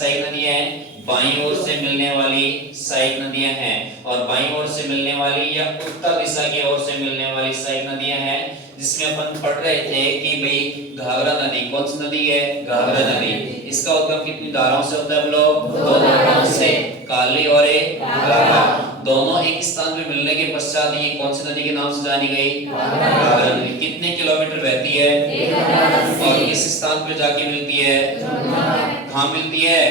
सहायक नदियां हैं, बाईं ओर से मिलने वाली सहायक नदियां हैं, और बाईं ओर से मिलने वाली या उत्तर दिशा की ओर से मिलने वाली सहायक नदियां हैं, जिसमें अपन पढ़ रहे थे कि भाई घाघरा नदी कौन सी नदी है, घाघरा नदी। इसका उद्गम कितनी धाराओं से होता है बोलो, 2 धाराओं से, काली और घाघरा। दोनों एक स्थान पे मिलने के पश्चात ये कौन सी नदी के नाम से जानी गई, घाघरा नदी। कितने किलोमीटर बहती है, और किस स्थान पे जाके मिलती है, कहाँ मिलती है,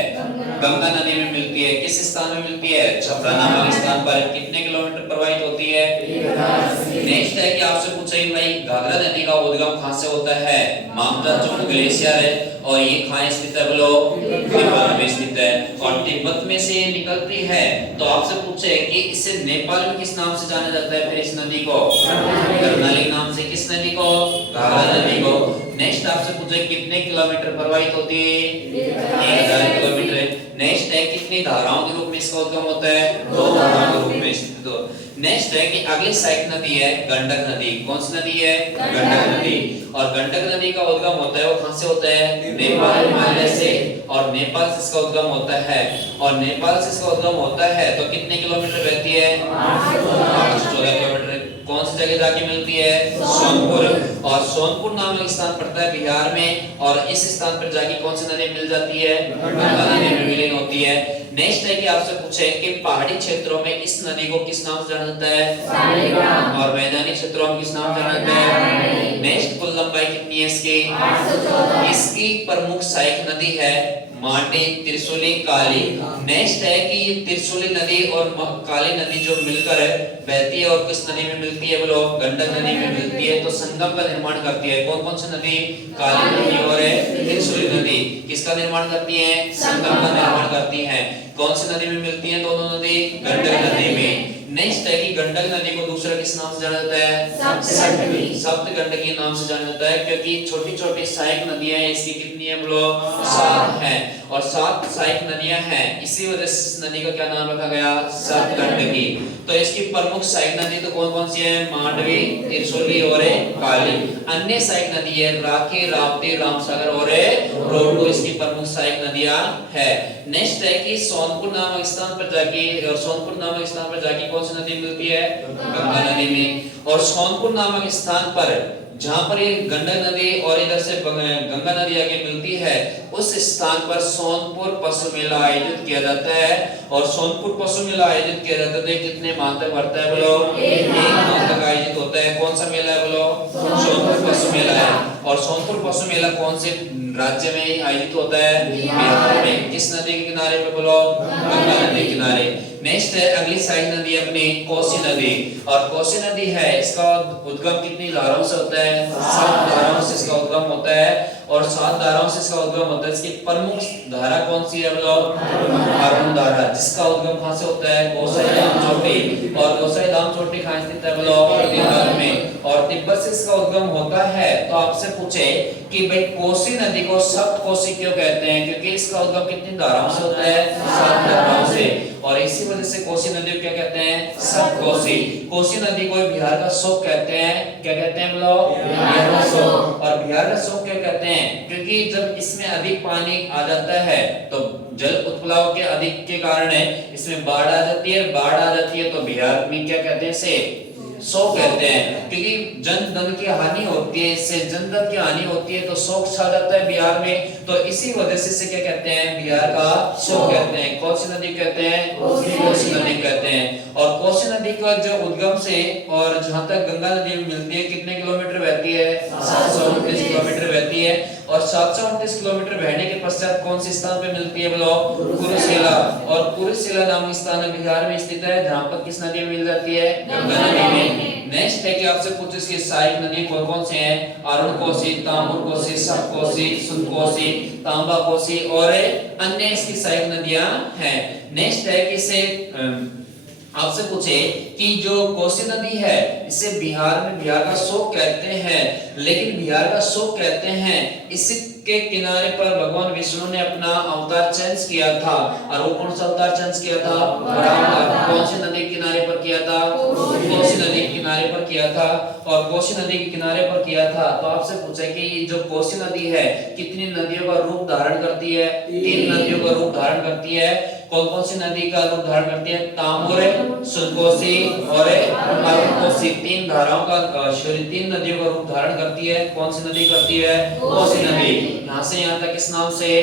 गंगा नदी में मिलती है। किस स्थान में मिलती है, छपरा नामक स्थान पर। कितने किलोमीटर प्रवाहित होती है। नेक्स्ट है कि आपसे पूछा भाई घाघरा नदी का उद्गम कहां से होता है, मामदंजुम ग्लेशियर है, और ये कहां स्थित है बोलो, तिब्बत में स्थित है, और तिब्बत में से ये निकलती है। तो आपसे पूछे कि इसे नेपाल में किस नाम से जाना जाता है, फिर इस नदी को कर्णाली नाम से। किस नदी को, घाघरा नदी को। नेक्स्ट आपसे पूछे कितने किलोमीटर प्रवाहित होती है, 1000 किलोमीटर। नेक्स्ट है कितनी धाराओं के रूप में इसका उद्गम होता है, 2 धाराओं के रूप में स्थित हो। नेक्स्ट है कि अगली सहायक नदी है गंडक नदी। कौन सी नदी है, गंडक नदी। और गंडक नदी का उद्गम होता है वो कहां से होता है, नेपाल हिमालय से, और नेपाल से इसका उद्गम होता है। और नेपाल से इसका उद्गम होता है तो कितने किलोमीटर बहती है, 814 किलोमीटर। कौन सी जगह जाके मिलती है, सोनपुर। और सोनपुर नामक स्थान पड़ता है बिहार में, और इस स्थान पर जाके कौन सी नदी मिल जाती है, गंगा नदी में विलीन होती है। नेक्स्ट है कि आपसे पूछे कि पहाड़ी क्षेत्रों में इस नदी को किस नाम से जाना जाता है, और मैदानी क्षेत्रों में किस नाम से जाना जाता है। नेक्स्ट कुल लंबाई कितनी है इसकी, 814। इसकी प्रमुख सहायक नदी है मांडे, त्रिशूली, काली। नेक्स्ट है कि ये त्रिशूली नदी और काली नदी जो मिलकर बहती है और किस नदी में मिलती है बोलो, गंडक नदी में मिलती है, तो संगम का निर्माण करती है। कौन कौन सी नदी, काली नदी और त्रिशूली नदी। किसका निर्माण करती है, संगम का निर्माण करती है। कौन सी नदी में मिलती है दोनों नदी, गंडक नदी में। नेक्स्ट है कि गंडक नदी को दूसरा किस नाम से जाना जाता है, सप्तगंडकी नाम से जाना जाता है, क्योंकि छोटी छोटी सहायक नदियां हैं। इसकी कितनी है बोलो, 7 है, और 7 सहायक नदियां हैं, इसी वजह से इस नदी का क्या नाम रखा गया, सप्तगंडकी। तो इसकी प्रमुख सहायक नदी तो कौन कौन सी है, मांडवी, त्रिशूली और काली। अन्य सहायक नदी है राखी, राप्ती, रामसागर और रोडको, इसकी प्रमुख सहायक नदियां है। नेक्स्ट है कि सोनपुर नामक स्थान पर जाके, और सोनपुर नामक स्थान पर जाके कौन सी नदी मिलती है, गंगा नदी में। और सोनपुर नामक स्थान पर जहां पर ये गंडक नदी और इधर से गंगा नदी आगे मिलती है, उस स्थान पर सोनपुर पशु मेला आयोजित किया जाता है। और सोनपुर पशु मेला आयोजित किया जाता है, कितने माह तक बढ़ता है बोलो, 1 माह तक आयोजित होता है। कौन सा मेला है बोलो, सोनपुर पशु मेला है। और सोनपुर पशु मेला कौन से राज्य में आयोजित होता है, बिहार में। किस नदी के किनारे पे बोलो, गंगा नदी के किनारे। नेक्स्ट है अगली सहायक नदी अपनी कोसी नदी। और कोसी नदी है, इसका उद्गम कितनी धाराओं से होता है, 7 धाराओं से इसका उद्गम होता है, और 7 धाराओं से इसका उद्गम होता है। इसकी प्रमुख धारा कौन सी है बोलो, अरुण धारा, जिसका उद्गम कहां से होता है, गोसाईधाम चोटी। और गोसाईधाम चोटी कहां स्थित है बोलो, तिब्बत में। और तिब्बत से इसका उद्गम होता है। तो आपसे पूछे कि भाई कोसी नदी को सप्त कोसी क्यों कहते हैं, क्योंकि इसका उद्गम कितनी धाराओं से होता है, 7 धाराओं से, और इसी वजह से कोसी नदी को क्या कहते हैं, सप्त कोसी। कोसी नदी को बिहार का शोक कहते हैं। क्या कहते हैं बोलो, बिहार का शोक। और बिहार का शोक क्या कहते हैं, क्योंकि जब इसमें अधिक पानी आ जाता है तो जल उत्प्लाव के अधिक के कारण इसमें बाढ़ आ जाती है। बाढ़ आ जाती है तो बिहार में क्या कहते हैं, से शोक कहते हैं, क्योंकि जन धन की हानि होती है, इससे जन धन की हानि होती है तो शोक छा जाता है बिहार में। तो इसी वजह से इसे क्या कहते हैं, बिहार का शोक कहते हैं। कौन सी नदी कहते हैं, कोसी नदी कहते हैं। और कोसी नदी का जो उद्गम से और जहां तक गंगा नदी में मिलती है, कितने किलोमीटर बहती है, 729 किलोमीटर बहती है। और 729 किलोमीटर बहने के पश्चात कौन से स्थान पे मिलती है बोलो, कुरुशिला। और कुरुशिला नामक स्थान बिहार में स्थित है, जहां पर किस नदी में मिल जाती है, गंगा नदी में। नेक्स्ट है कि आपसे पूछे इसकी सहायक नदी कौन कौन से हैं, अरुण कोसी, ताम्र कोसी, सप्त कोसी, सुन कोसी, तांबा कोसी और अन्य इसकी सहायक नदियां हैं। नेक्स्ट है कि इसे आपसे पूछे कि जो कोसी नदी है, इसे बिहार में बिहार का शोक कहते हैं, लेकिन बिहार का शोक कहते हैं, इसे इसके किनारे पर भगवान विष्णु ने अपना अवतार चेंज किया था। और वो कौन सा अवतार चेंज किया था? बड़ा अवतार। कौन सी नदी के किनारे पर किया था? कोसी नदी के किनारे पर किया था। और कोसी नदी के किनारे पर किया था। तो आपसे पूछा कि ये जो कोसी नदी है कितनी नदियों का रूप धारण करती है? 3 नदियों का रूप धारण करती है। कौन कौन सी नदी का रूप धारण करती है? तामूर, सुनकोसी और कोसी। 3 धाराओं का 3 नदियों का रूप धारण करती है। कौन सी नदी करती है? कोसी नदी। यहाँ से यहाँ तक किस नाम से?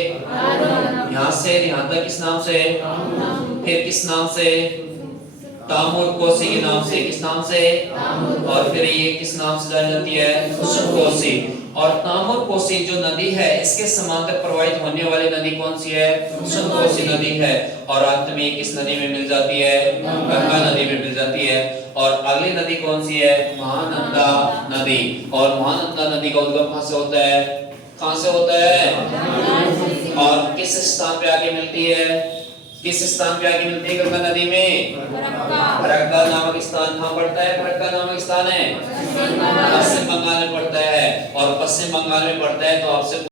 यहाँ से यहाँ तक किस नाम से? फिर किस नाम से? तामूर कोसी के नाम से। किस नाम से? और फिर ये किस नाम से जानी जाती है? सुनकोसी। और तामूर कोसी जो नदी है इसके समांतर प्रवाहित होने वाली नदी कौन सी है? सुनकोसी नदी है। और अंत में किस नदी में मिल जाती है? गंगा नदी में मिल जाती है। और अगली नदी कौन सी है? महानंदा नदी। और महानंदा नदी का उद्गम कहां से होता है? कहां से होता है? और किस स्थान पे आके मिलती है? किस स्थान पे आके मिलती है गंगा नदी में? फरक्का नामक स्थान कहाँ पड़ता है? फरक्का नामक स्थान है पश्चिम बंगाल में पड़ता है। और पश्चिम बंगाल में पड़ता है तो आपसे